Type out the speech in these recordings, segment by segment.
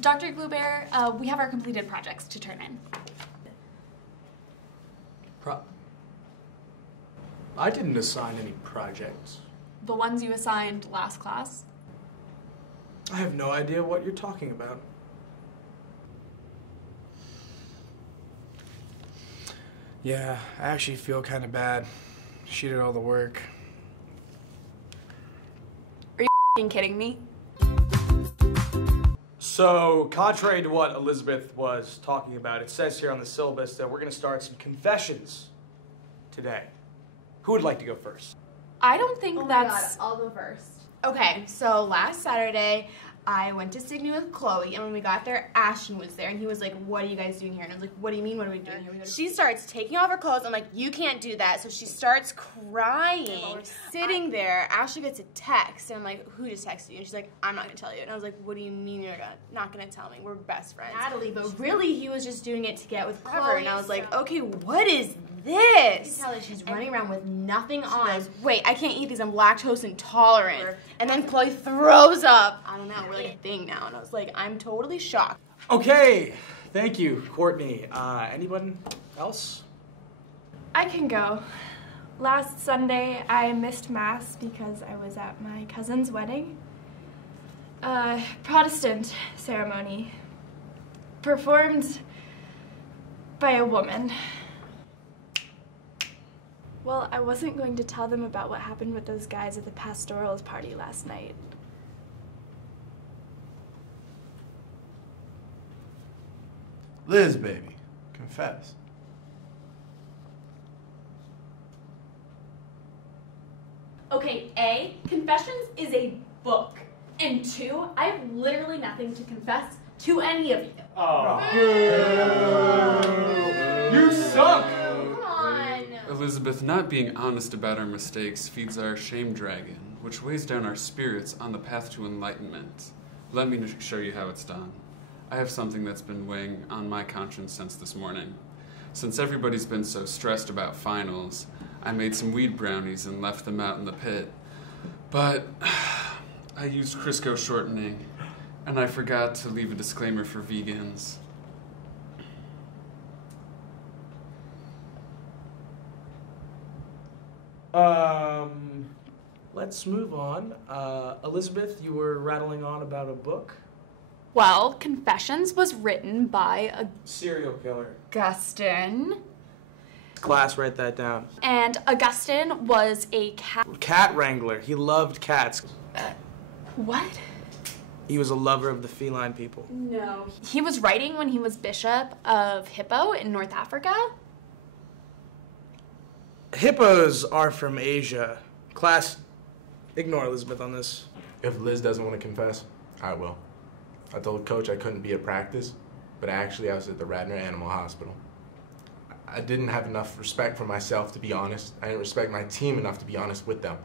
Dr. Bluebear, we have our completed projects to turn in. I didn't assign any projects. The ones you assigned last class? I have no idea what you're talking about. Yeah, I actually feel kind of bad. She did all the work. Are you f***ing kidding me? So, contrary to what Elizabeth was talking about, it says here on the syllabus that we're going to start some confessions today. Who would like to go first? I don't think Oh that's... my god, I'll go first. Okay, so last Saturday, I went to Sydney with Chloe, and when we got there, Ashton was there, and he was like, what are you guys doing here? And I was like, what do you mean, what are we doing here? She starts taking off her clothes. I'm like, you can't do that. So she starts crying. We're sitting there. Ashley gets a text, and I'm like, who just texted you? And she's like, I'm not going to tell you. And I was like, what do you mean you're not going to tell me? We're best friends. Natalie, but really, he was just doing it to get with Chloe. And I was like, okay, what is this? You can tell that she's running around with nothing on. Goes, wait, I can't eat these. I'm lactose intolerant. And then Chloe throws up. I don't know. We're like a thing now. And I was like, I'm totally shocked. Okay, thank you, Courtney. Anyone else? I can go. Last Sunday, I missed Mass because I was at my cousin's wedding. Protestant ceremony. Performed by a woman. Well, I wasn't going to tell them about what happened with those guys at the pastorals party last night. Liz, baby, confess. Okay, A, Confessions is a book. And 2, I have literally nothing to confess to any of you. Oh. You suck! Come on. Elizabeth, not being honest about our mistakes feeds our shame dragon, which weighs down our spirits on the path to enlightenment. Let me show you how it's done. I have something that's been weighing on my conscience since this morning. Since everybody's been so stressed about finals, I made some weed brownies and left them out in the pit. But I used Crisco shortening, and I forgot to leave a disclaimer for vegans. Let's move on. Elizabeth, you were rattling on about a book? Well, Confessions was written by Serial killer. Augustine. Class, write that down. And Augustine was a cat wrangler. He loved cats. What? He was a lover of the feline people. No. He was writing when he was bishop of Hippo in North Africa. Hippos are from Asia. Class, ignore Elizabeth on this. If Liz doesn't want to confess, I will. I told Coach I couldn't be at practice, but actually I was at the Radnor Animal Hospital. I didn't have enough respect for myself to be honest. I didn't respect my team enough to be honest with them.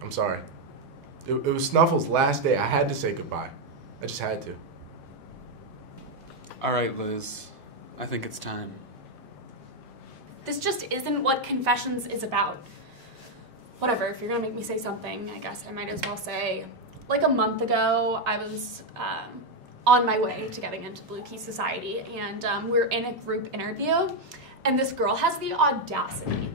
I'm sorry. It was Snuffle's last day. I had to say goodbye. I just had to. All right, Liz. I think it's time. This just isn't what Confessions is about. Whatever, if you're gonna make me say something, I guess I might as well say, like a month ago, I was on my way to getting into Blue Key Society, and we were in a group interview, and this girl has the audacity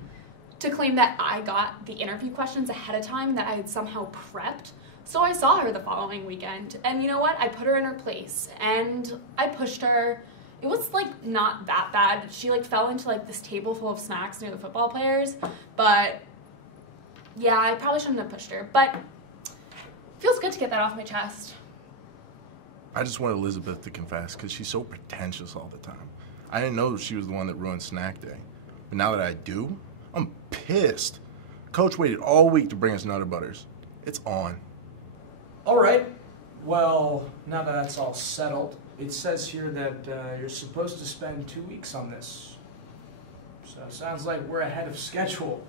to claim that I got the interview questions ahead of time, that I had somehow prepped. So I saw her the following weekend, and you know what? I put her in her place, and I pushed her. It was like not that bad. She like fell into like this table full of snacks near the football players, but yeah, I probably shouldn't have pushed her, but feels good to get that off my chest. I just want Elizabeth to confess because she's so pretentious all the time. I didn't know she was the one that ruined snack day. But now that I do, I'm pissed. Coach waited all week to bring us Nutter Butters. It's on. All right. Well, now that that's all settled, it says here that you're supposed to spend 2 weeks on this. So it sounds like we're ahead of schedule.